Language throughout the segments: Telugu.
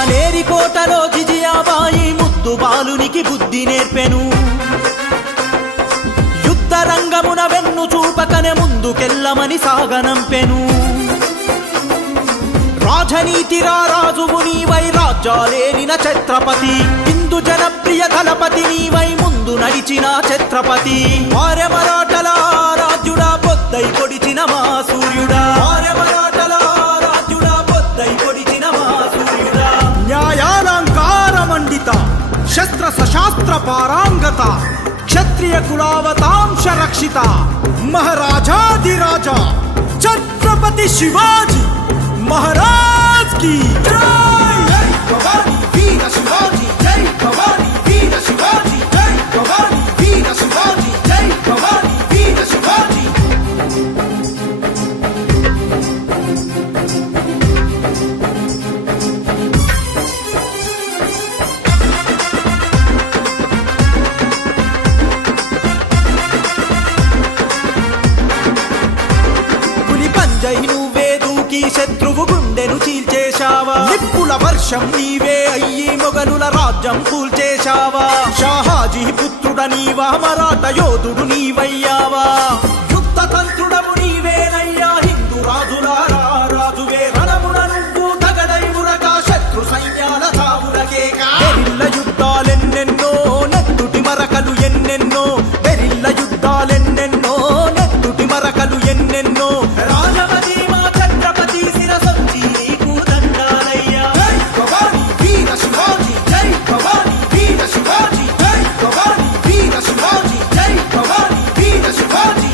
శివనేరి కోటలో జిజియాబాయి ముద్దు బాలునికి బుద్ధి నేర్పెను. యుద్ధ రంగమున వెన్ను చూపకనే ముందుకెళ్ళమని సాగనంపెను. రాజనీతిరా రాజువు నీవై రాజ్యాలేలిన ఛత్రపతి, హిందూ జనప్రియ దళపతి నీవై ముందు నడిచిన ఛత్రపతి. ఆర్య మరాఠల రాజ్యుడా పొద్దై పొడిచిన మా సూర్యుడా, ఆర్య మరాఠల రాజ్యుడా పొద్దై పొడిచిన మా సూర్యుడా. న్యాయాలంకార మండిత శస్త్ర సశాస్త్ర పారాంగత, క్షత్రియ కులావతాంశ రక్షిత, మహారాజాధిరాజ ఛత్రపతి శివాజీ महाराज की जय. जय भवानी वीर शिवाजी, जय भवानी वीर शिवाजी, जय भवानी वीर शिवाजी, जय भवानी वीर शिवाजी. పులి పంజై నువ్వే దూకి శత్రువు గుండెను చీల్చేశావా, నిప్పుల వర్షం నీవే అయ్యి మొగలుల రాజ్యం కూల్చేశావా. షాహాజీ పుత్రుడ నీవా, మరాఠ యోధుడు నీవయ్యావా. యుద్ధ తంత్రుడము నీవేనయ్యా, హిందూ రాజులారా రాజువే. రణమున నువ్వు తగడై మురగా శత్రు సైన్యాల ధావులకేగా. బెరిల్ల యుద్ధాలెన్నెన్నో, నెత్తుటి మరకలు ఎన్నెన్నో. బెరిల్ల యుద్ధాలెన్నెన్నో, నెత్తుటి మరకలు ఎన్నెన్నో. రాజమది మా ఛత్రపతి శిరసొచ్చి నీకు దండాలయ్యా. జై భవానీ వీర శివాజీ, జై భవానీ వీర శివాజీ, జై భవానీ వీర శివాజీ, జై భవానీ వీర శివాజీ.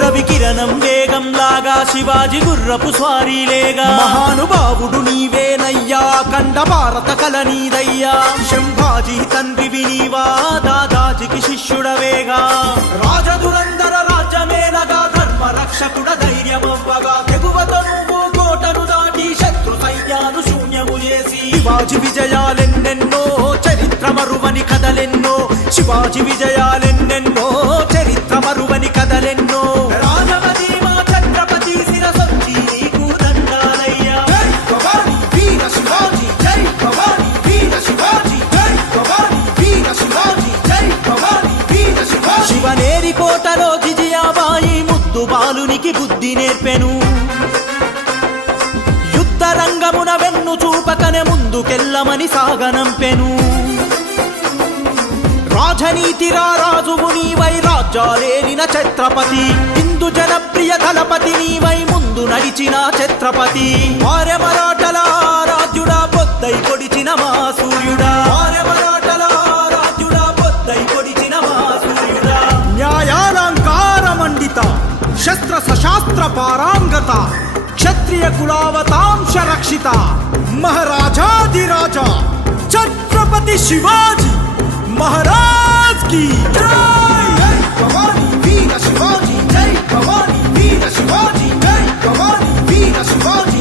రవికిరణం వేగం లాగా శివాజీ గుర్రపు స్వారీలేగా. మహానుభావుడు నీవేనయ్యా, ఖండ భారత కల నీదయ్యా. శంభాజీ తండ్రివి నీవా, దాదాజీకి శిష్యుడవేగా. రాజదురందర రాజ్యమేలగా, ధర్మ రక్షకుడ ధైర్యమవ్వగా. తెగువతో నువ్వు కోటను దాటి శత్రు సైన్యాలు శూన్యము చేసి. శివాజీ విజయాలెన్నెన్నో, చరిత్ర మరువని కథలెన్నో. శివాజీ విజయాలెన్నెన్నో, చరిత్ర మరువని కథలెన్నో. రాజమది మా ఛత్రపతి శిరసొచ్చి నీకు దండాలయ్యా. జై భవానీ వీర శివాజీ, జై భవానీ వీర శివాజీ, జై భవానీ వీర శివాజీ, జై భవానీ వీర శివాజీ. శివనేరి కోటలో జిజియాబాయి ముద్దు బాలునికి బుద్ధి నేర్పెను. యుద్ధ రంగమున వెన్ను చూపకనే ముందుకెళ్ళమని సాగనంపెను. రాజనీతిరా రాజువు నీవై రాజ్యాలేలిన ఛత్రపతి, హిందూ జనప్రియ దళపతి నీవై ముందు నడిచిన ఛత్రపతి. ఆర్య మరాఠల రాజ్యుడా పొద్దై పొడిచిన మా సూర్యుడా, ఆర్య మరాఠల రాజ్యుడా పొద్దై పొడిచిన మా సూర్యుడా. న్యాయాలంకార మండిత శస్త్ర సశాస్త్ర పారాంగత, క్షత్రియ కులావతాంశ రక్షిత, మహారాజాధిరాజ ఛత్రపతి శివాజీ महाराज की जय. जय भवानी वीर शिवाजी, जय भवानी वीर शिवाजी, जय भवानी वीर शिवाजी.